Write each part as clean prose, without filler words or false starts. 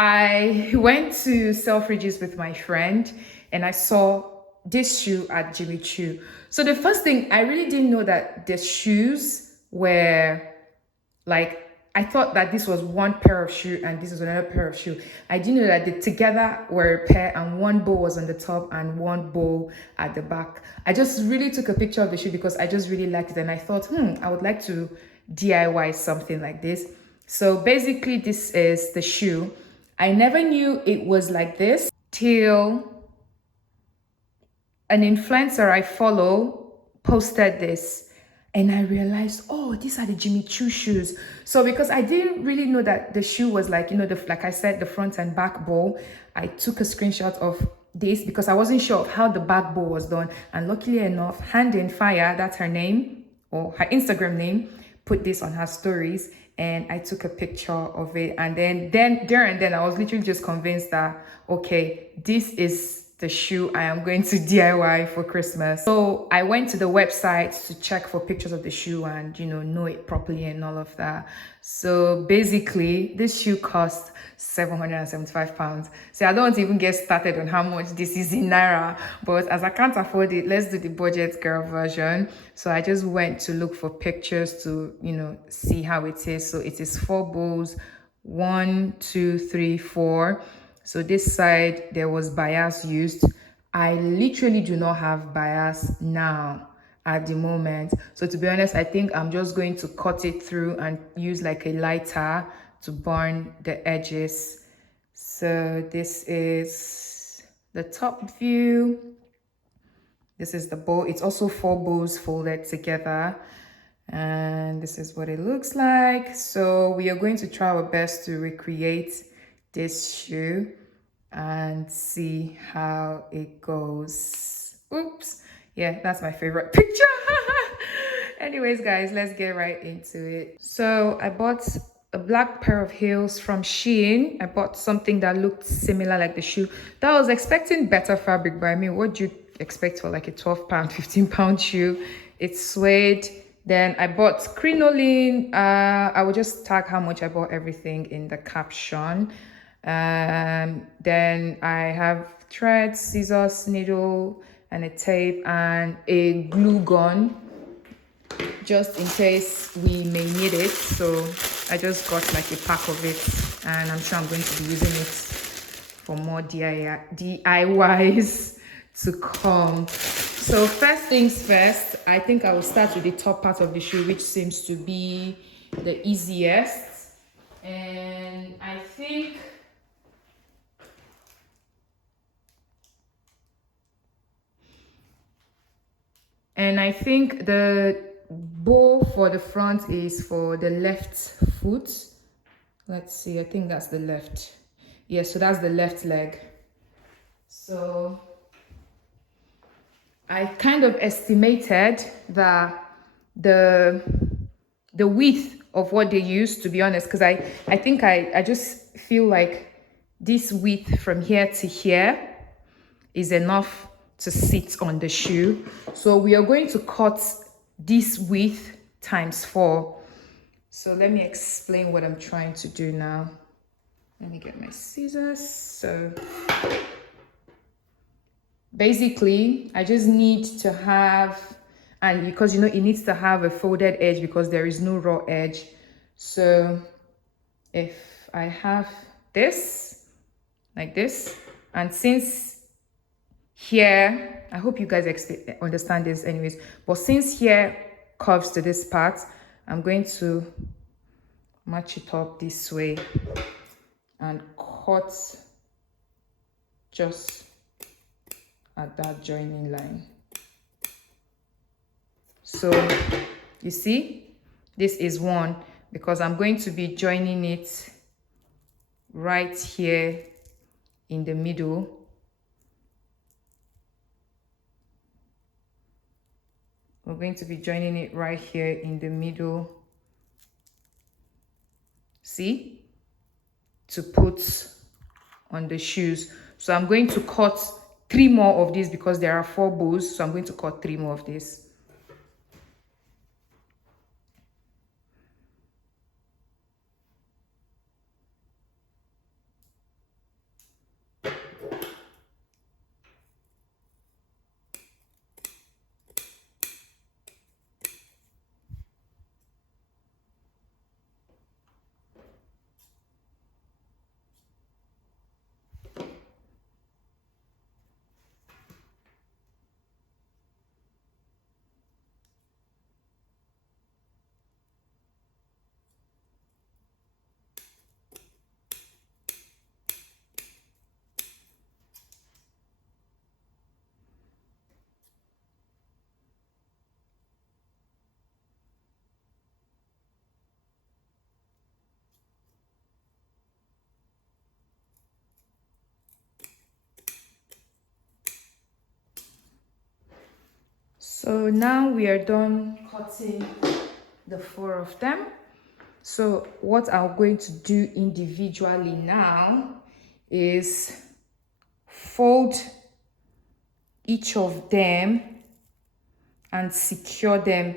I went to Selfridges with my friend and I saw this shoe at Jimmy Choo. So the first thing, I really didn't know that the shoes were like, I thought that this was one pair of shoe and this was another pair of shoe. I didn't know that they together were a pair and one bow was on the top and one bow at the back. I just really took a picture of the shoe because I just really liked it and I thought, I would like to DIY something like this. So basically this is the shoe. I never knew it was like this till an influencer I follow posted this and I realized, oh, these are the Jimmy Choo shoes. So because I didn't really know that the shoe was like, like I said, the front and back bow, I took a screenshot of this because I wasn't sure of how the back bow was done. And luckily enough, Hand in Fire, that's her name or her Instagram name, put this on her stories. And I took a picture of it. And then I was literally just convinced that, okay, this is the shoe I am going to DIY for Christmas. So I went to the website to check for pictures of the shoe and, know it properly and all of that. So basically, this shoe cost £775. So I don't even get started on how much this is in Naira. But as I can't afford it, let's do the budget girl version. So I just went to look for pictures to, see how it is. So it is 4 bows, 1, 2, 3, 4. So this side, there was bias used. I literally do not have bias now at the moment. So to be honest, I think I'm just going to cut it through and use like a lighter to burn the edges. So this is the top view. This is the bow. It's also 4 bows folded together. And this is what it looks like. So we are going to try our best to recreate this shoe and see how it goes. Oops. Yeah, that's my favorite picture. Anyways, guys, let's get right into it. So I bought a black pair of heels from Shein. I bought something that looked similar like the shoe. That I was expecting better fabric, but I mean, what do you expect for like a 12-pound, 15-pound shoe? It's suede. Then I bought crinoline. I will just tag how much I bought everything in the caption. Then I have thread, scissors, needle, and a tape and a glue gun, just in case we may need it. So I just got like a pack of it, and I'm sure I'm going to be using it for more DIYs to come. So first things first, I think I will start with the top part of the shoe, which seems to be the easiest. And I think the bow for the front is for the left foot. Let's see, I think that's the left. Yeah, so that's the left leg. So I kind of estimated that the width of what they use, to be honest, because I think I just feel like this width from here to here is enough to sit on the shoe. So we are going to cut this width times 4. So let me explain what I'm trying to do now. Let me get my scissors. So basically, I just need to have, and because it needs to have a folded edge because there is no raw edge. So if I have this, like this, and since here, I hope you guys understand this anyways, but since here curves to this part, I'm going to match it up this way and cut just at that joining line. So you see, this is one, because I'm going to be joining it right here in the middle. We're going to be joining it right here in the middle. See? To put on the shoes. So I'm going to cut 3 more of these because there are 4 bows. So I'm going to cut 3 more of this. So now we are done cutting the 4 of them. So what I'm going to do individually now is fold each of them and secure them.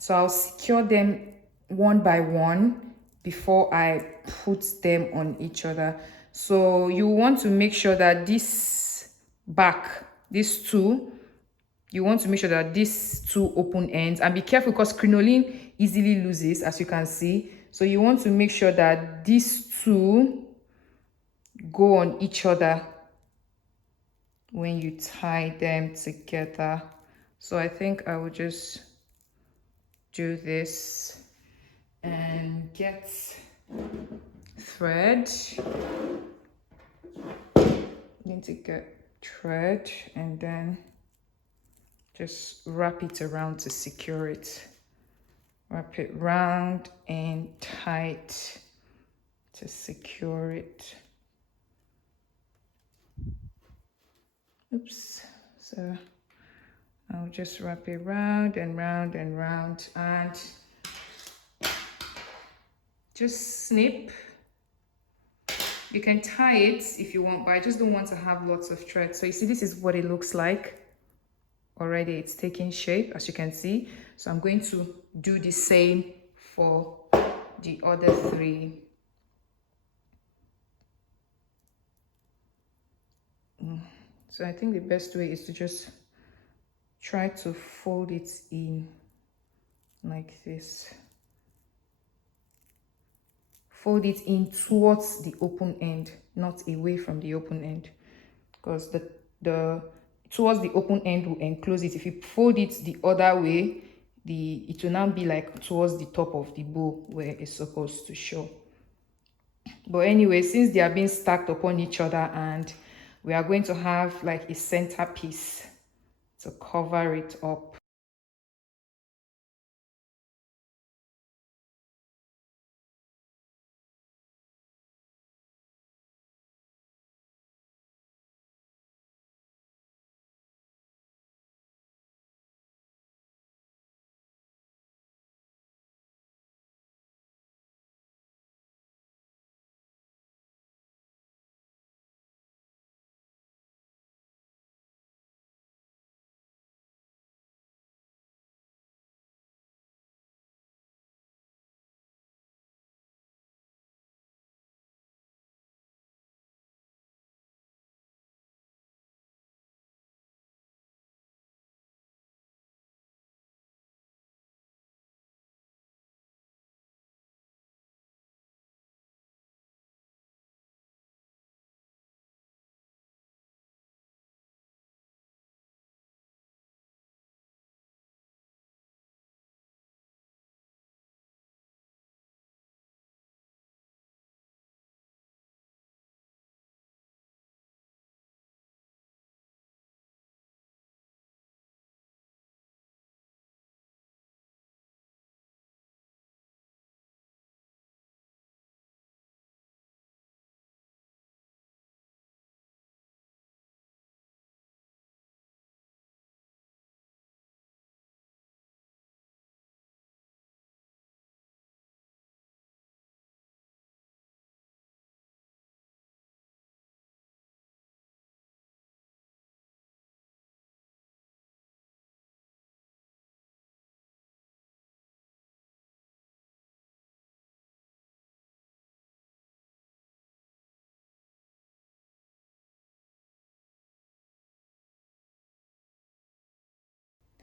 So I'll secure them one by one before I put them on each other. So you want to make sure that this back, these two, you want to make sure that these 2 open ends, and be careful because crinoline easily loses, as you can see. So you want to make sure that these 2 go on each other when you tie them together. So I think I will just do this and get thread. I'm going to get thread and then just wrap it around to secure it. Wrap it round and tight to secure it. Oops. So I'll just wrap it round and round and round and just snip. You can tie it if you want, but I just don't want to have lots of thread. So you see, this is what it looks like. Already it's taking shape, as you can see. So I'm going to do the same for the other 3. So I think the best way is to just try to fold it in like this. Fold it in towards the open end, not away from the open end, because the towards the open end will enclose it. If you fold it the other way, it will now be like towards the top of the bow where it's supposed to show. But anyway, since they are being stacked upon each other and we are going to have like a centerpiece to cover it up.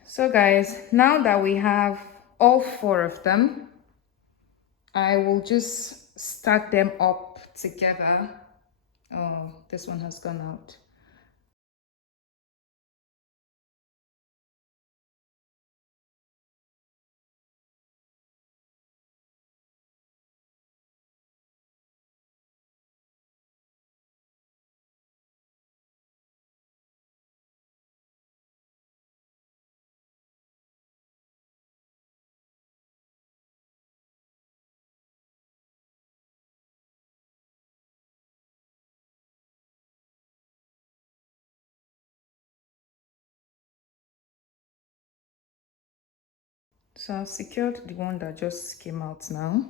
So guys, now that we have all 4 of them, I will just stack them up together. Oh, this one has gone out. So I've secured the one that just came out now,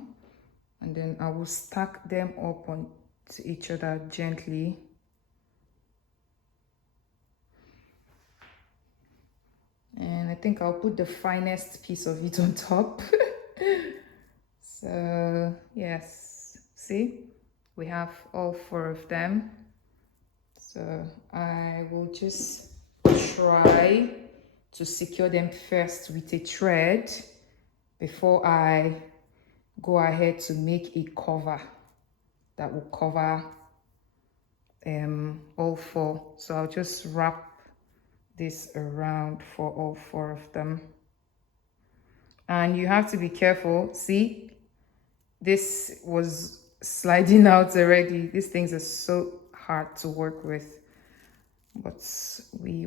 and then I will stack them up on to each other gently. And I think I'll put the finest piece of it on top. So yes, see, we have all 4 of them. So I will just try to secure them first with a thread before I go ahead to make a cover that will cover all 4. So I'll just wrap this around for all 4 of them. And you have to be careful. See, this was sliding out already. These things are so hard to work with, but we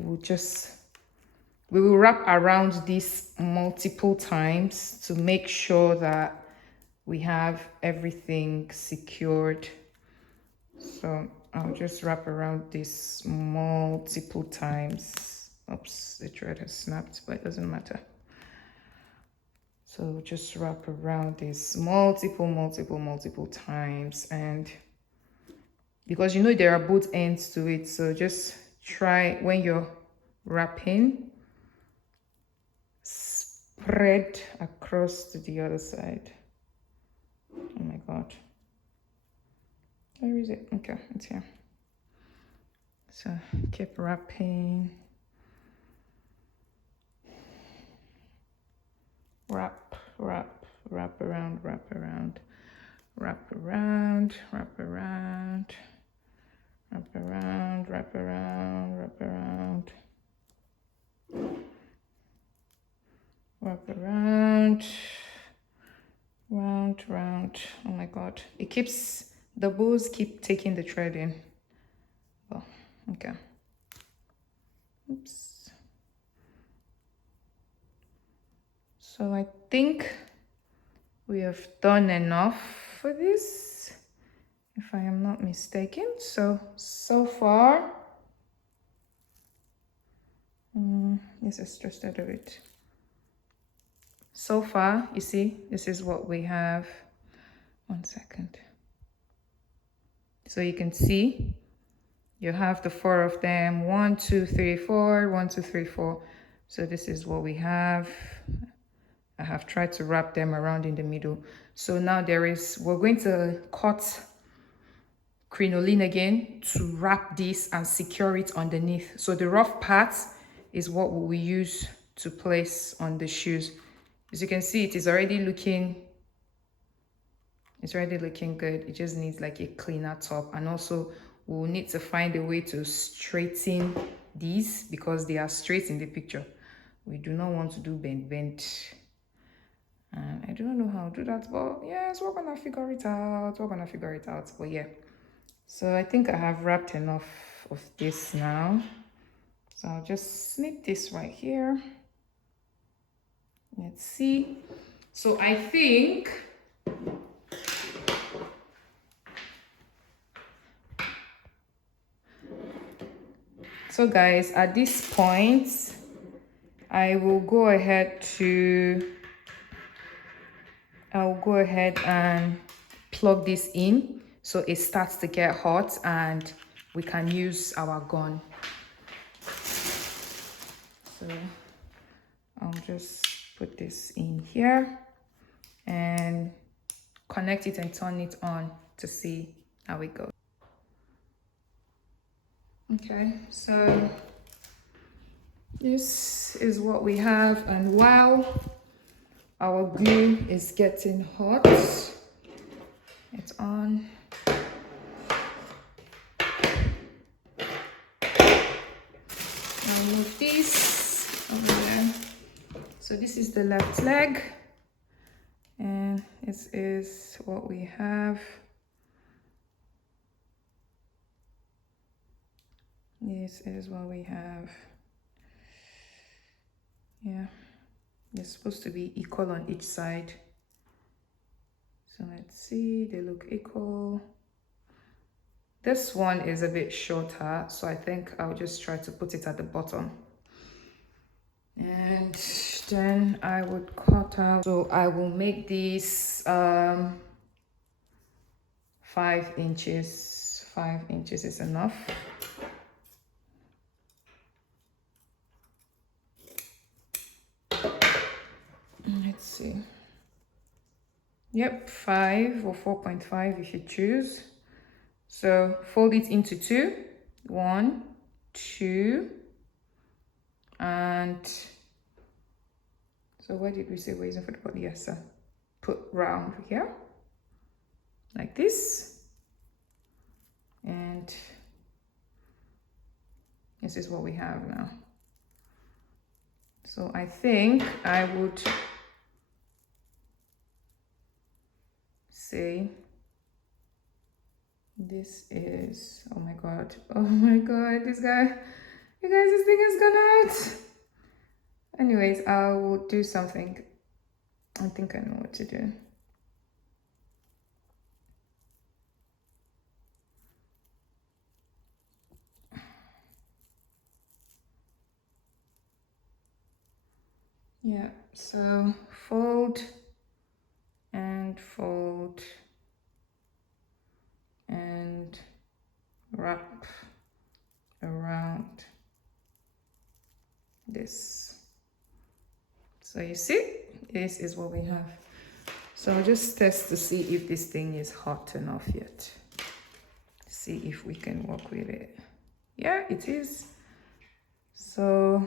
will wrap around this multiple times to make sure that we have everything secured. So I'll just wrap around this multiple times. Oops, the thread has snapped, but it doesn't matter. So just wrap around this multiple times, and because you know there are both ends to it, so just try when you're wrapping, spread across to the other side. Oh my god, where is it? Okay, it's here. So keep wrapping, wrap around, wrap around, wrap around, wrap around, wrap around, wrap around, wrap around, wrap around, round. Oh my god, it keeps, the bows keep taking the thread in. Oh, okay. Oops. So I think we have done enough for this, if I am not mistaken. So far, this is just out of it. So far, you see, this is what we have. 1 second. So you can see you have the 4 of them. 1, 2, 3, 4. 1, 2, 3, 4. So this is what we have. I have tried to wrap them around in the middle. So now we're going to cut crinoline again to wrap this and secure it underneath. So the rough part is what we will use to place on the shoes. As you can see, it's already looking good. It just needs like a cleaner top, and also we'll need to find a way to straighten these because they are straight in the picture. We do not want to do bend. I don't know how to do that, but yes, we're gonna figure it out. But yeah, so I think I have wrapped enough of this now. So I'll just snip this right here. Let's see. So I think so guys, at this point, I will go ahead and plug this in so it starts to get hot and we can use our gun. So I'll just put this in here and connect it and turn it on to see how it goes. Okay, so This is what we have, and while our glue is getting hot, it's on. I'll move this over there. So this is the left leg, and this is what we have. This is what we have. Yeah, they're supposed to be equal on each side. So let's see, they look equal. This one is a bit shorter, so I think I'll just try to put it at the bottom. And then I would cut out, so I will make these 5 inches. 5 inches is enough. Let's see. Yep, 5 or 4.5 if you choose. So fold it into 2. 1, 2, and so where did we say we're using for the body? Yes, sir. Put round here, like this. And this is what we have now. So I think I would say this is, oh my god, this guy, you guys, this thing has gone out. Anyways, I will do something. I think I know what to do. Yeah, so fold and fold and wrap around this. So you see, this is what we have. So I'll just test to see if this thing is hot enough yet. See if we can work with it. Yeah, it is. So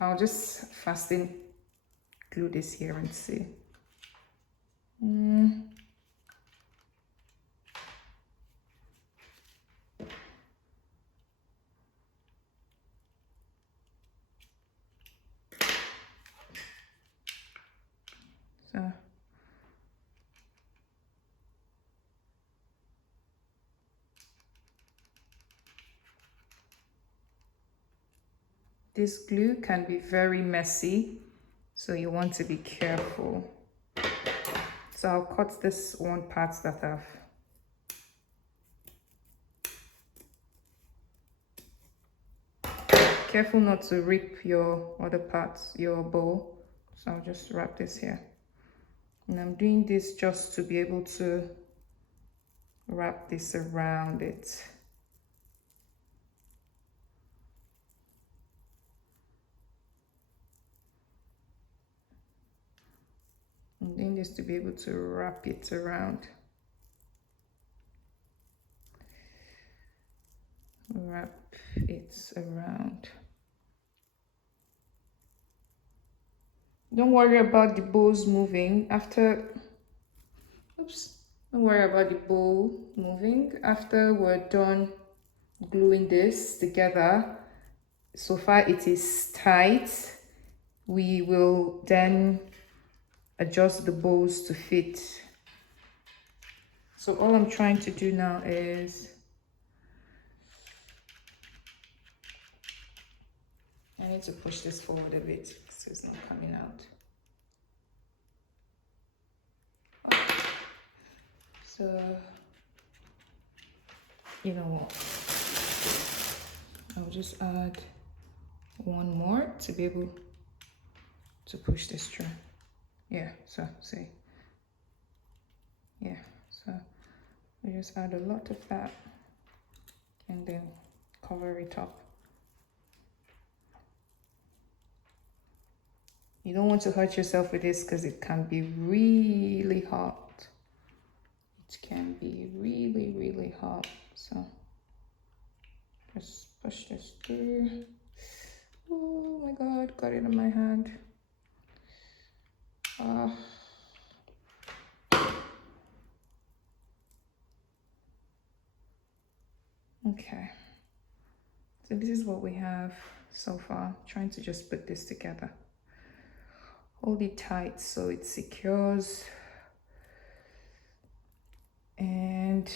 I'll just fasten glue this here and see. So this glue can be very messy, so you want to be careful. So I'll cut this one part that I've careful not to rip your other parts, your bowl. So I'll just wrap this here. And I'm doing this just to be able to wrap this around it. I'm doing this to be able to wrap it around. Wrap it around. Don't worry about the bows moving after, oops, don't worry about the bow moving after we're done gluing this together. So far it is tight. We will then adjust the bows to fit. So all I'm trying to do now is I need to push this forward a bit because it's not coming out. So, you know what? I'll just add one more to be able to push this through. Yeah, so see. Yeah, so we just add a lot of that and then cover it up. You don't want to hurt yourself with this because it can be really hot. It can be really, really hot. So Just push this through. Oh my god, got it in my hand. Okay, so this is what we have so far. Trying to just put this together. Hold it tight so it secures. And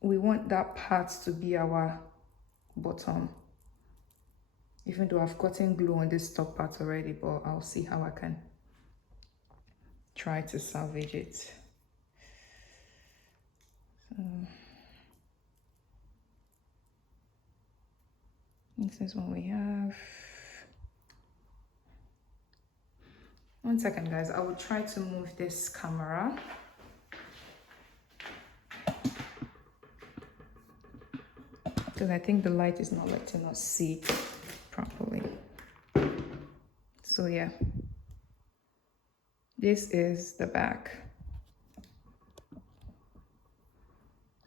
we want that part to be our bottom. Even though I've gotten glue on this top part already, but I'll see how I can try to salvage it. So this is what we have. One second, guys. I will try to move this camera. Because I think the light is not letting us see properly. So yeah, this is the back.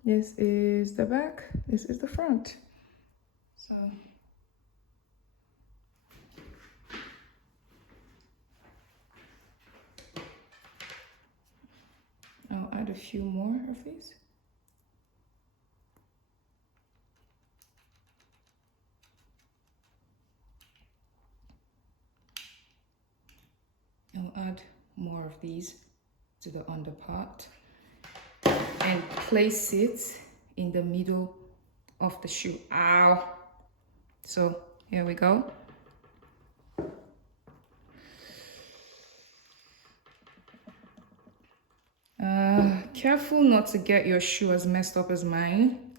This is the back. This is the front. So I'll add a few more of these. I'll add more of these to the under part and place it in the middle of the shoe. Ow! So here we go. Careful not to get your shoe as messed up as mine.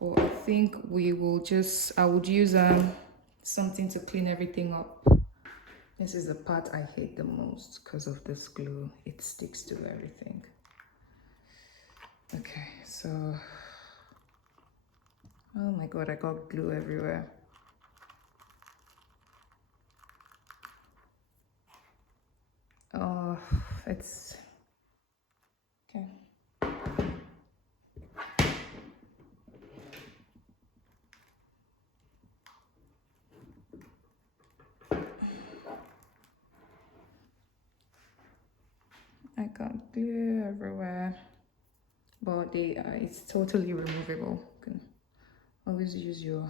But I think we will just, I would use something to clean everything up. This is the part I hate the most because of this glue. It sticks to everything. Okay, so, oh my god, I got glue everywhere. Oh, it's, okay. I got glue everywhere, but it's totally removable. You can always use your,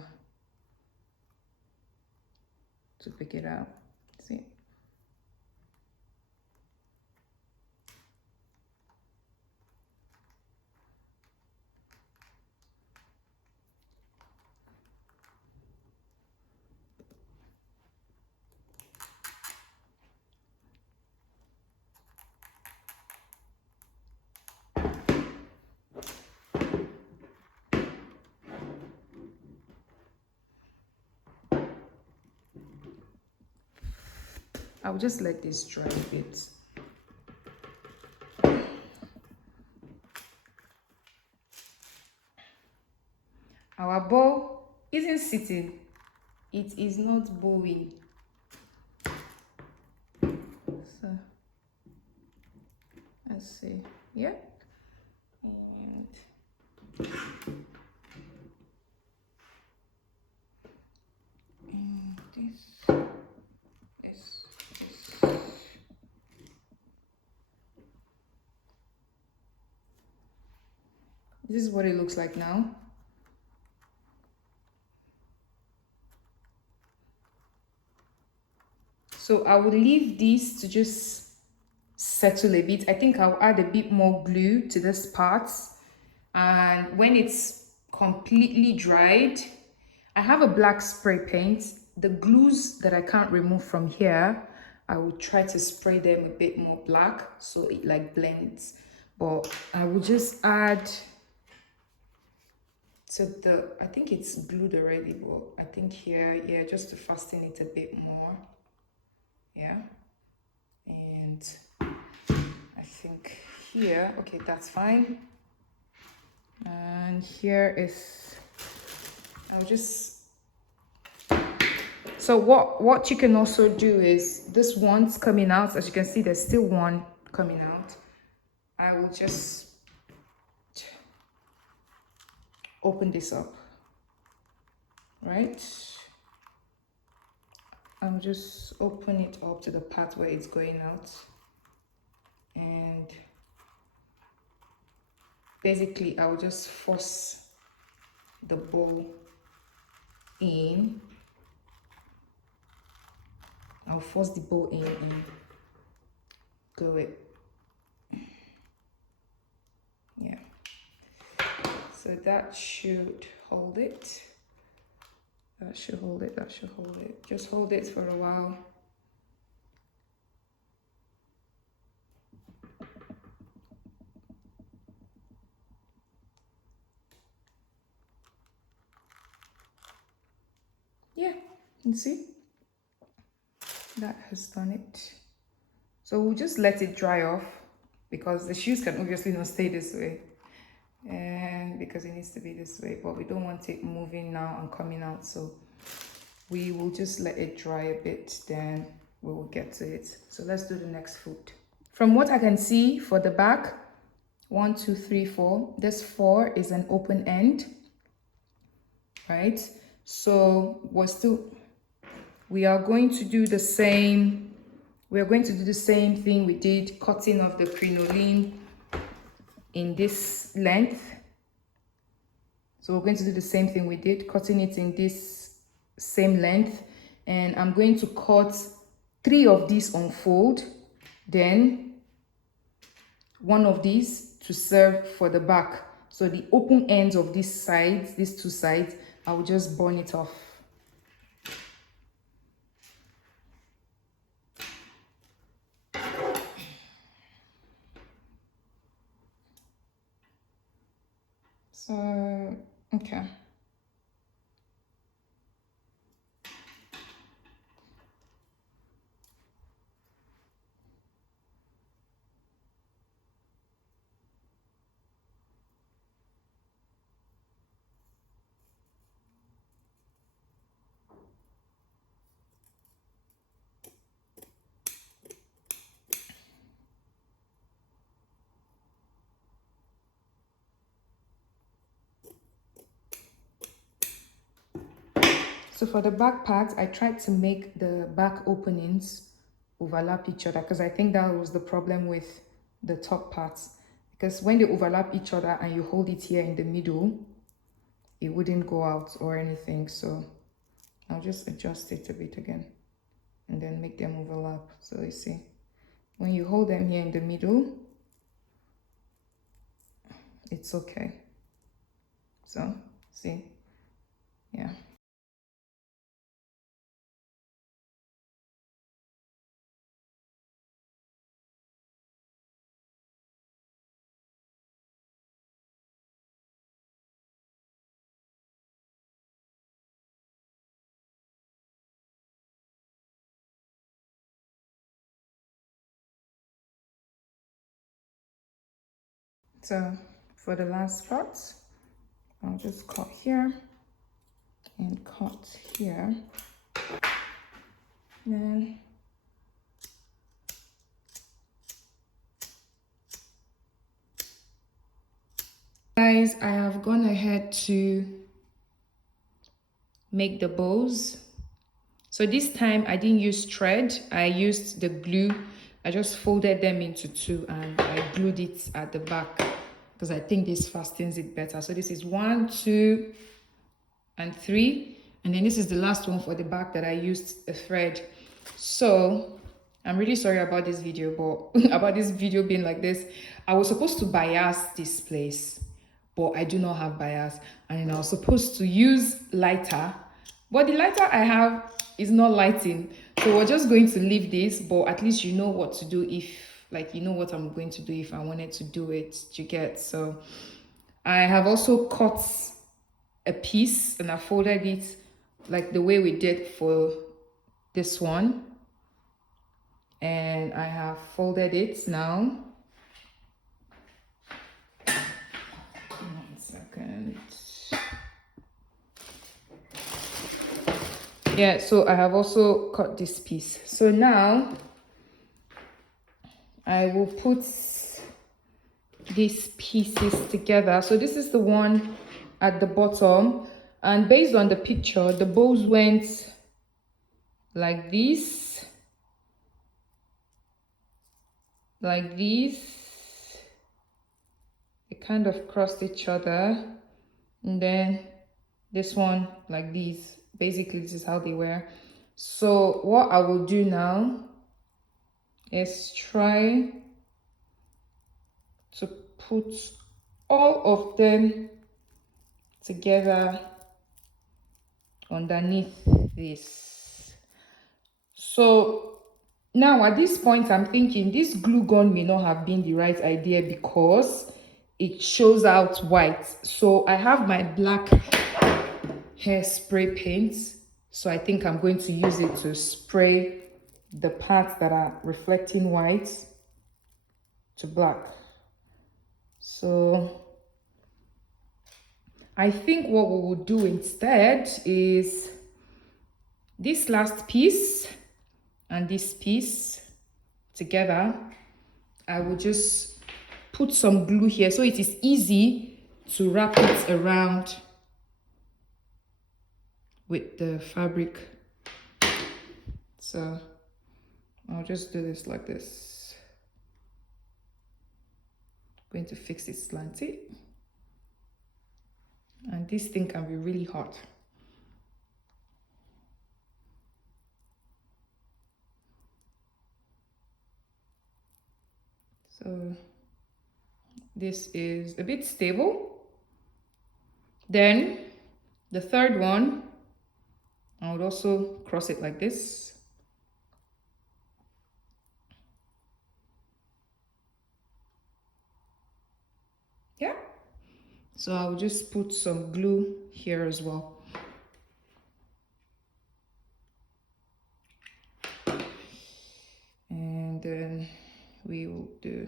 to pick it out. See? I'll just let this dry a bit. Our bow isn't sitting. It is not bowing. So let's see. Yeah. And this is what it looks like now. So I will leave this to just settle a bit. I think I'll add a bit more glue to this part. And when it's completely dried, I have a black spray paint. The glues that I can't remove from here, I will try to spray them a bit more black so it like blends. But I will just add to the, I think it's glued already, but I think here, yeah, just to fasten it a bit more. Yeah. And I think here, okay, that's fine. And here is, I'll just, so what you can also do is, this one's coming out, as you can see, there's still one coming out. I will just open this up, right? I'll just open it up to the part where it's going out, and basically I'll just force the bow in. I'll force the bow in and glue it. Yeah, so that should hold it. That should hold it, that should hold it. Just hold it for a while. Yeah, you see? That has done it. So we'll just let it dry off, because the shoes can obviously not stay this way. And because it needs to be this way, but we don't want it moving now and coming out, so we will just let it dry a bit, then we will get to it. So let's do the next foot. From what I can see for the back, 1 2 3 4, this 4 is an open end, right? So we are going to do the same. We are going to do the same thing we did, cutting off the crinoline in this length. So we're going to do the same thing we did, cutting it in this same length, and I'm going to cut 3 of these unfold, then 1 of these to serve for the back. So the open ends of these sides, these 2 sides, I will just burn it off. So, okay. So for the back part, I tried to make the back openings overlap each other, because I think that was the problem with the top parts. Because when they overlap each other and you hold it here in the middle, it wouldn't go out or anything. So I'll just adjust it a bit again and then make them overlap. So you see, when you hold them here in the middle, it's okay. So see, yeah. So for the last part, I'll just cut here and cut here. Then guys, I have gone ahead to make the bows. So this time I didn't use thread, I used the glue. I just folded them into 2 and I glued it at the back, because I think this fastens it better. So this is 1 2 and 3, and then this is the last one for the back that I used a thread. So I'm really sorry about this video, but about this video being like this. I was supposed to bias this place, but I do not have bias, and then I was supposed to use lighter, but the lighter I have is not lighting. So we're just going to leave this, but at least you know what to do if, like, you know what I'm going to do if I wanted to do it, you get. So I have also cut a piece and I folded it like the way we did for this one, and I have folded it now. 1 second. Yeah, so I have also cut this piece. So now I will put these pieces together. So this is the one at the bottom. And based on the picture, the bows went like this, like this. They kind of crossed each other, and then this one like this. Basically, this is how they were. So what I will do now is try to put all of them together underneath this. So now at this point, I'm thinking this glue gun may not have been the right idea because it shows out white. So I have my black hairspray paint. So I think I'm going to use it to spray the parts that are reflecting white to black. So I think what we will do instead is this last piece and this piece together. I will just put some glue here so it is easy to wrap it around with the fabric. So I'll just do this like this. I'm going to fix it slanty. And this thing can be really hot. So this is a bit stable. Then the third one, I would also cross it like this. Yeah. So I'll just put some glue here as well. And then we will do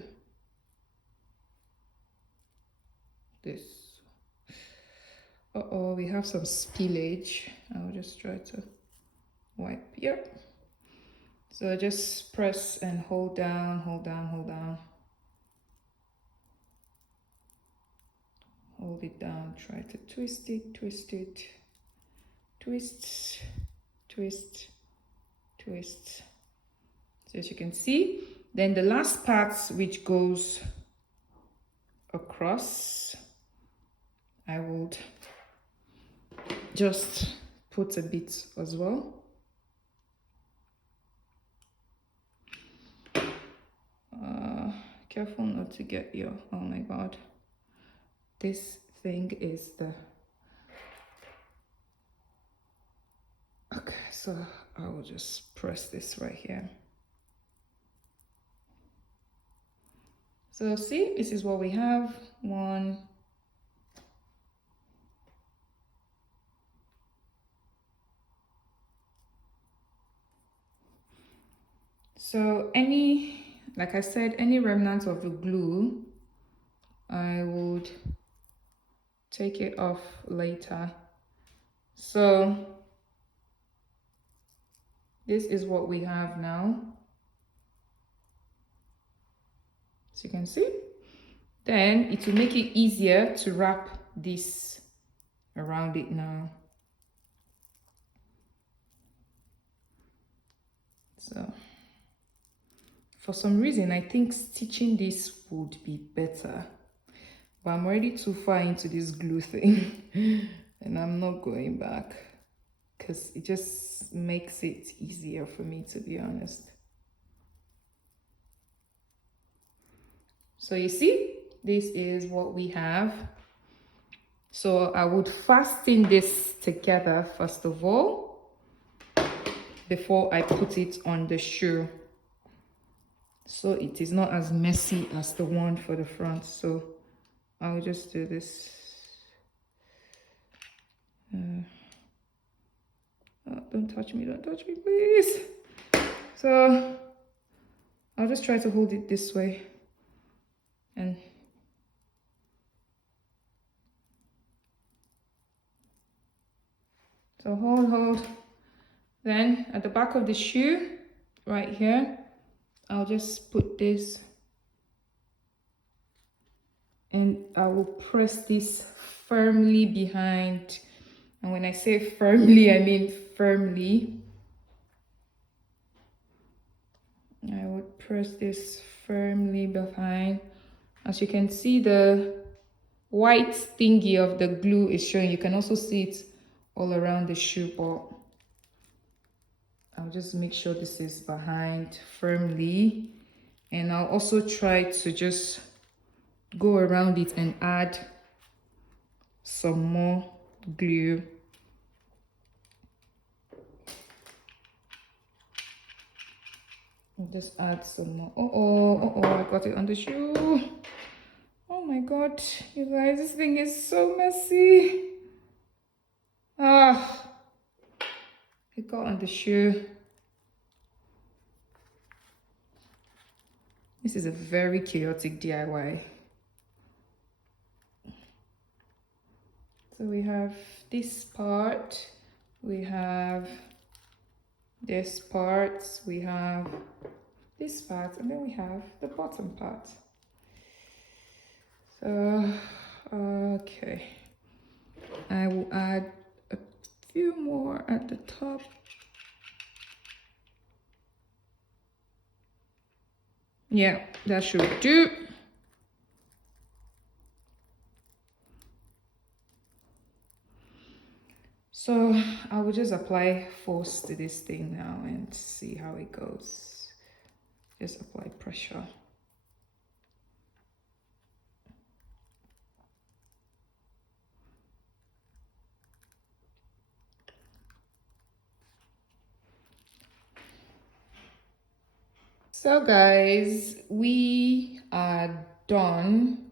this. Uh-oh, we have some spillage. I'll just try to wipe here. So just press and hold down, hold down, hold down. Hold it down, try to twist it, twist it, twist, twist, twist. So as you can see, then the last part which goes across, I would just put a bit as well. Careful not to get your, oh my God. This thing is the, okay, so I will just press this right here. So see, this is what we have. One, so any, like I said, any remnants of the glue, I would take it off later. So this is what we have now. As you can see, then it will make it easier to wrap this around it now. So for some reason, I think stitching this would be better, but I'm already too far into this glue thing and I'm not going back because it just makes it easier for me, to be honest. So you see, this is what we have. So I would fasten this together first of all before I put it on the shoe, so it is not as messy as the one for the front. So I'll just do this. Oh, don't touch me, please. So I'll just try to hold it this way and so hold. Then at the back of the shoe right here, I'll just put this and I will press this firmly behind. And when I say firmly, I mean firmly. I would press this firmly behind. As you can see, the white thingy of the glue is showing. You can also see it all around the shoe, but I'll just make sure this is behind firmly. And I'll also try to just go around it and add some more glue. I'll just add some more. I got it on the shoe. Oh my god, you guys, this thing is so messy. Ah, it got on the shoe. This is a very chaotic DIY. So we have this part, we have this part, we have this part, and then we have the bottom part. So, okay. I will add a few more at the top. Yeah, that should do. So I will just apply force to this thing now and see how it goes. Just apply pressure. So guys, we are done.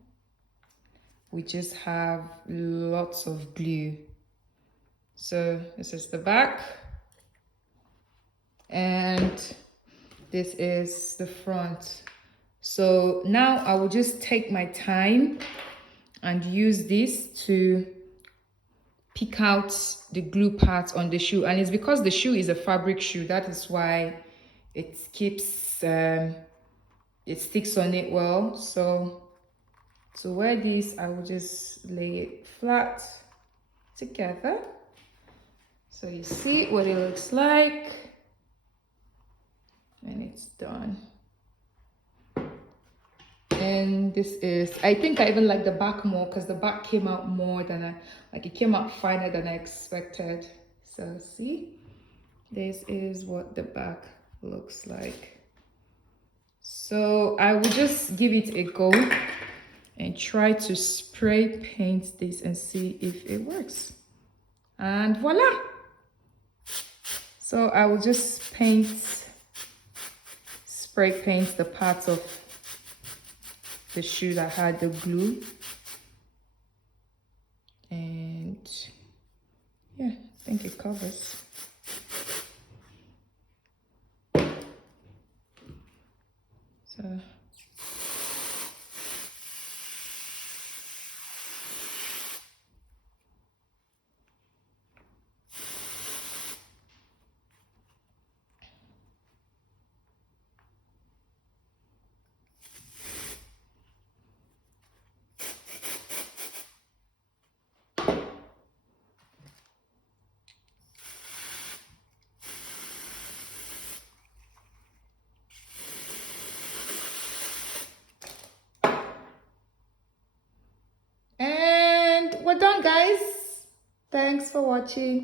We just have lots of glue. So this is the back and this is the front. So now I will just take my time and use this to pick out the glue part on the shoe. And it's because the shoe is a fabric shoe, that is why it keeps it sticks on it well. So to wear this, I will just lay it flat together so you see what it looks like when it's done. And this is, I think I even like the back more because the back came out more than it came out finer than I expected. So see, this is what the back looks like. So I will just give it a go and try to spray paint this and see if it works. And voila! So I will just spray paint the parts of the shoe that had the glue. And yeah, I think it covers. So and we're done, guys. Thanks for watching.